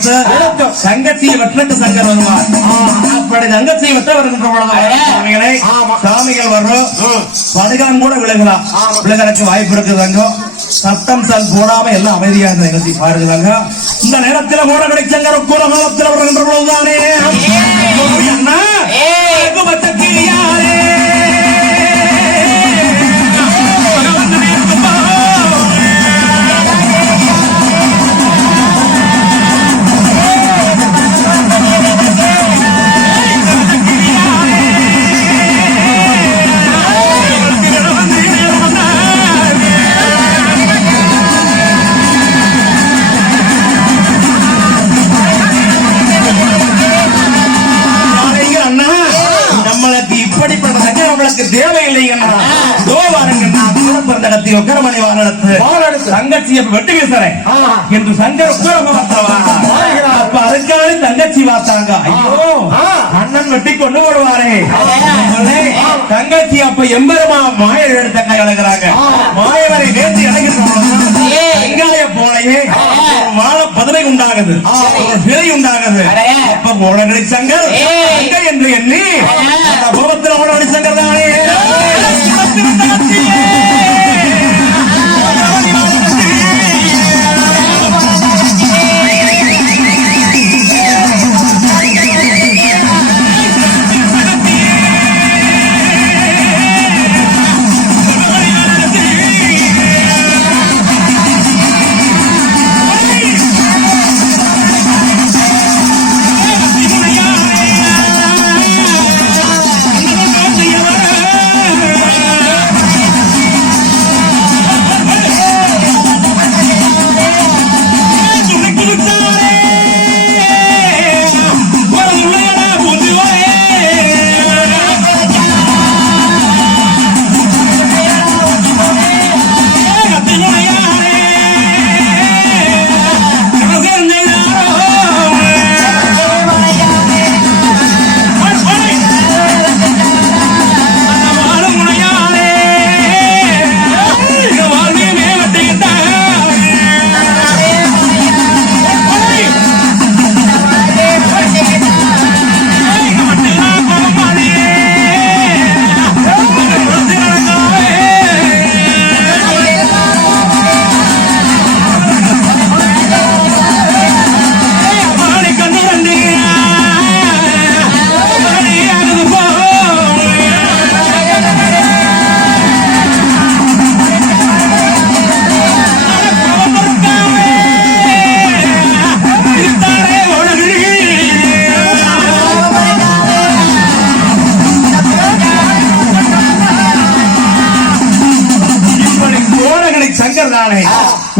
எடுத்து வெற்றக்கு சங்கர் வருவார். அப்படி தங்கச்சியை வெட்ட வருகின்ற பொழுது சாமிகளே வர்றோம் படுகான் கூட விலகலாம் விலகறதுக்கு வாய்ப்பு இருக்குது தங்கம் சத்தம் சல் போடாம எல்லாம் அமைதியா இருந்த நிகழ்ச்சி பாருங்க இந்த நேரத்தில் கோடகடி சங்கர் உக்கர கோபத்தில் வருகின்ற பொழுதுதானே? அண்ணா. சங்கம் நம்மளுக்கு தேவையில்லைங்கண்ணா. தோ வாருங்கண்ணா கூட பிறந்த கத்தி உக்கரமணி வாழத்து தங்கச்சியை வெட்டி வீசுறேன். என்று சங்கர் உக்கரம பார்த்தவா அப்ப அதுக்காக தங்கச்சி பார்த்தாங்க ஐயோ அண்ணன் வெட்டி கொண்டு அவளே, தங்கச்சி அப்ப எம்பெருமா மாய எடுத்த கை அழகிறாங்க. மாயவரை நேர்த்தி உண்டாகுது சிலை உண்டாகுது அப்ப ஓடகடி சங்கர். என்று எண்ணி. ஓடகடி சங்கர் தானே.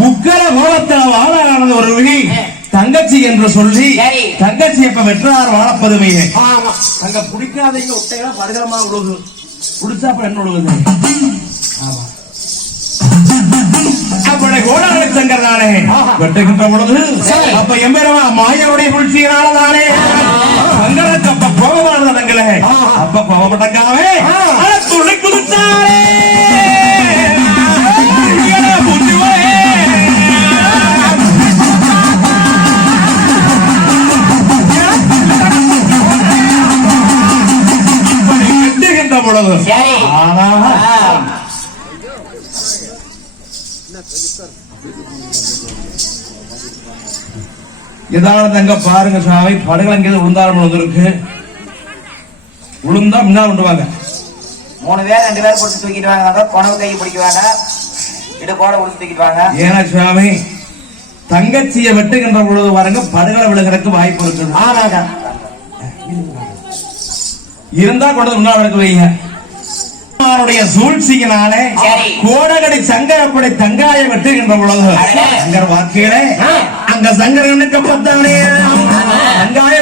உக்கர கோலத்தில் வாழானது ஒரு விழி தங்கச்சி என்று சொல்லி. தங்கச்சி எப்ப வெற்றார் வாழப்பதுமையே ஆமா. அங்க பிடிக்காதீங்க விட்டைகளா படுகிறமா விழுகுது பிடிச்சா அப்புறம் என்ன ஆமா. கோடகனை சங்கர் தானே வெட்டுகின்ற பொழுது அப்ப எம்பெருமா மாயாவுடைய புழ்ச்சியினால தானே? சங்கரனுக்கு அப்ப கோபமானது தங்களே அப்ப கோபப்பட்டக்காவே துணை இதான தங்க பாருங்க சாமி. படங்கள் அங்கே உளுந்தாரம் இருக்கு. உளுந்தா முன்னால் விடுவாங்க மூணு பேர் ரெண்டு பேர் பிடிச்சி தூக்கிட்டு வாங்க. கொணவு கை பிடிக்க வேண்டாம். இடுப்போட பிடிச்சி தூக்கிட்டு வாங்க. ஏன்னா சுவாமி தங்கச்சியை வெட்டுகின்ற பொழுது பாருங்க படுகளை விழுகிறதுக்கு வாய்ப்பு இருக்குது. ஆமாங்க. இருந்தா கொண்டு வந்து முன்னாள் எடுத்து வைங்க. அவருடைய சூழ்ச்சியினாலே. கோடகடி சங்கரப்படை தங்காய வெட்டுகின்ற பொழுது. சங்கர் வாக்கிலே அங்க சங்கரனுக்கு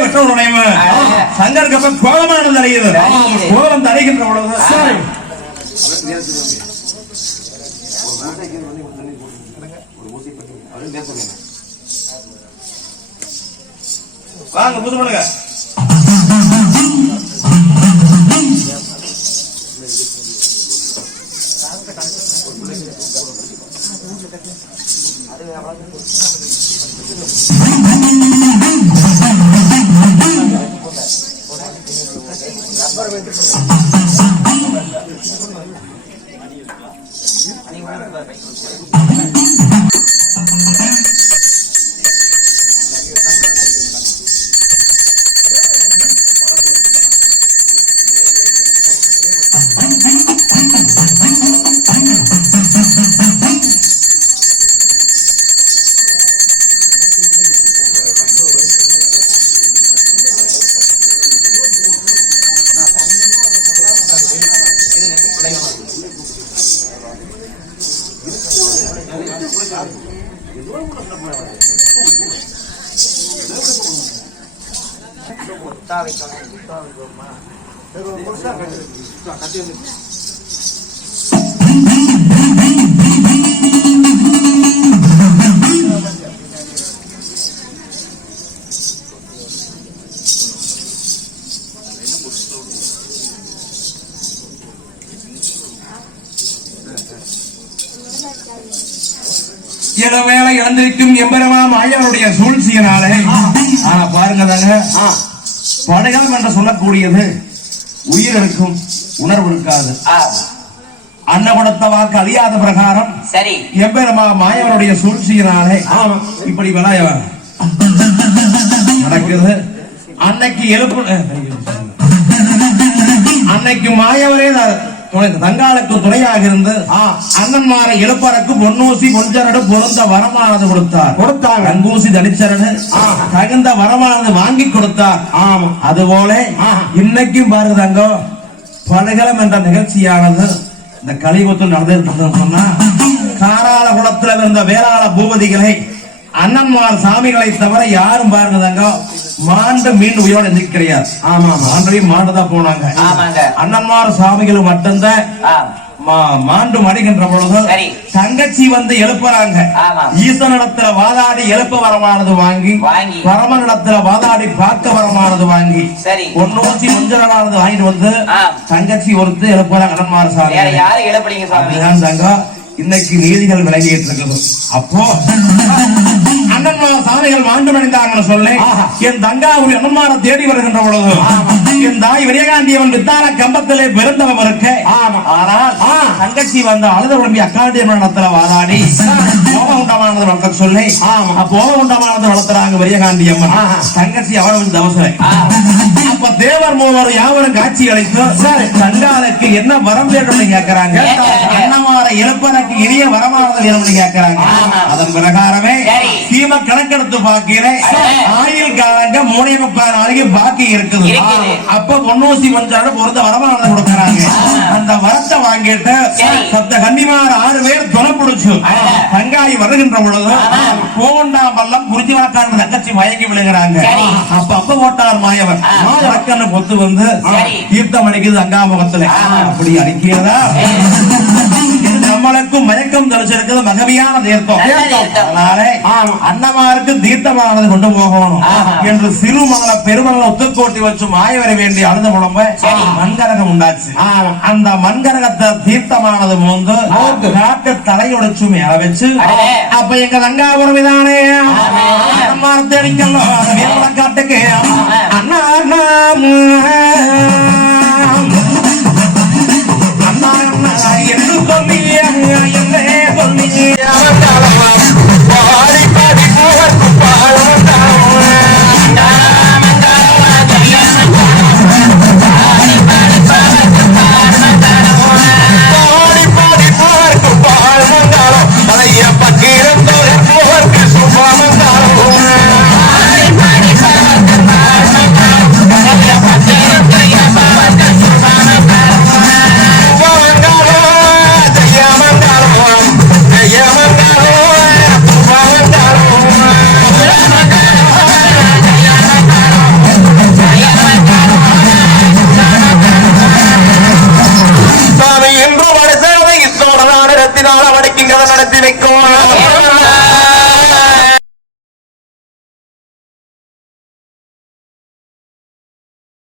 வெட்ட உடையவ அடடே. சங்கருக்கு அப்ப கோபமானது அறியுது அறியுது. கோபம் தடைகின்ற பொழுது வாங்க புது பண்ணுங்க すいません。Pero no sabes, acá tienes. இழந்திருக்கும் எம்பெருமான் ஆயவருடைய சூழ்ச்சியினாலே. ஆனா பாருங்க படைகள் என்று சொல்லக்கூடியது உயிர் இருக்கும் உணர்வு இருக்காது. அன்ன கொடுத்த வாக்கு அழியாத பிரகாரம் சரி. எம்பெருமா மாயவனுடைய சூழ்ச்சியினாலே இப்படி விளைய நடக்குது அன்னைக்கு எழுப்பு அன்னைக்கு மாயவரே தங்காளுக்கு துணையாக இருந்து அண்ணன்மாரை எழுப்பறக்கு பொன்னூசி பொஞ்சரடு பொருந்த வரமானது கொடுத்தார். கொடுத்தாங்க. கங்கூசி தனிச்சரடு தகுந்த வரமானது வாங்கி கொடுத்தார். ஆமா. அதுபோல இன்னைக்கும் பாருங்க தங்கம் பலகலம் என்ற நிகழ்ச்சியானது இந்த கலியுகத்தில் நடந்திருக்கிறதுன்னு சொன்னா காராள குளத்துல இருந்த வேளாள பூபதிகளை அண்ணன்மார் சாமிகளை தவிர யாரும் பாருங்க தங்கம் மாண்டு மீண்டு உயிரோட கிடையாது ஆமா மாண்டையும் மாண்டுதான் போனாங்க அண்ணன்மார் சாமிகள் மட்டும்தான் மாண்டு மடிகின்ற பொழுது சரி. தங்கச்சி வந்து எழுப்புறாங்க. ஈசனிடத்துல வாதாடி எழுப்ப வரமானது வாங்கி. பரமனிடத்துல வாதாடி பார்க்க வரமானது வாங்கி சரி. பொன்னூசி முஞ்சனானது வாங்கிட்டு வந்து. தங்கச்சி ஒருத்து எழுப்புறாங்க அண்ணன்மார் சாமி தங்கம் இன்னைக்கு நீதிகள் விளங்கிட்டு இருக்குது அப்போ அண்ணன்மார் சாமிகள் மாண்டு மடைந்தாங்கன்னு சொல்லி என் தங்காவுரி அண்ணன்மாரை தேடி வருகின்ற பொழுது என் தாய் விஜயகாந்தியவன் வித்தான கம்பத்திலே பிறந்தவன் இருக்க ஆனால் தங்கச்சி வந்து அழுத உடம்பி அக்காண்டிய மரணத்துல வாதாடி. போகவுண்டமானது வளர்க்க சொல்லி. போகவுண்டமானது வளர்த்துறாங்க விஜயகாந்தி அம்மன். தங்கச்சி அவன் வந்து தவசலை அப்ப தேவர் மூவர் யாவரும் காட்சி அளித்து தங்காலுக்கு என்ன வரம் வேண்டும்னு கேட்கிறாங்க அண்ணமாரை எழுப்பனுக்கு இனிய வரமானது வேணும்னு கேட்கிறாங்க அதன் பிரகாரமே. சீம கணக்கெடுத்து பார்க்கிறேன் ஆயுள் காலங்க மூணே முக்கால் நாளைக்கு பாக்கி இருக்குது. அப்ப பொன்னூசி கொஞ்சம் பொறுத்த வரமானது கொடுக்கறாங்க. அந்த வரத்தை வாங்கிட்டு. சப்த கன்னிமார் ஆறு பேர் துணை பிடிச்சு தங்காய் வருகின்ற பொழுது போண்டா பல்லம் குறிஞ்சி வாக்காடு தங்கச்சி மயங்கி விழுகிறாங்க. அப்ப அப்ப போட்டார் மாயவன். மாயவக்கன்னு பொத்து வந்து. தீர்த்தம் அடிக்குது அங்காமுகத்துல. அப்படி அடிக்கிறதா? நம்மளுக்கும் மயக்கம் தெளிச்சிருக்கிறது மகவியான தீர்த்தம். அதனாலே அன்னமாருக்கு தீர்த்தமானது கொண்டு போகணும். என்று சிறுமங்கள பெருமங்கள ஒத்துக்கோட்டி வச்சு மாயவரை வேண்டி அழுத புலம்ப மண்கரகம் உண்டாச்சு. அந்த மண்கரகத்தை தீர்த்தமானது மோந்து நாட்டு தலையுடைச்சு மேல வச்சு. அப்ப எங்க தங்காபுரம் இதானே? காட்டுக்கு அண்ணா அண்ணா அண்ணா சாமி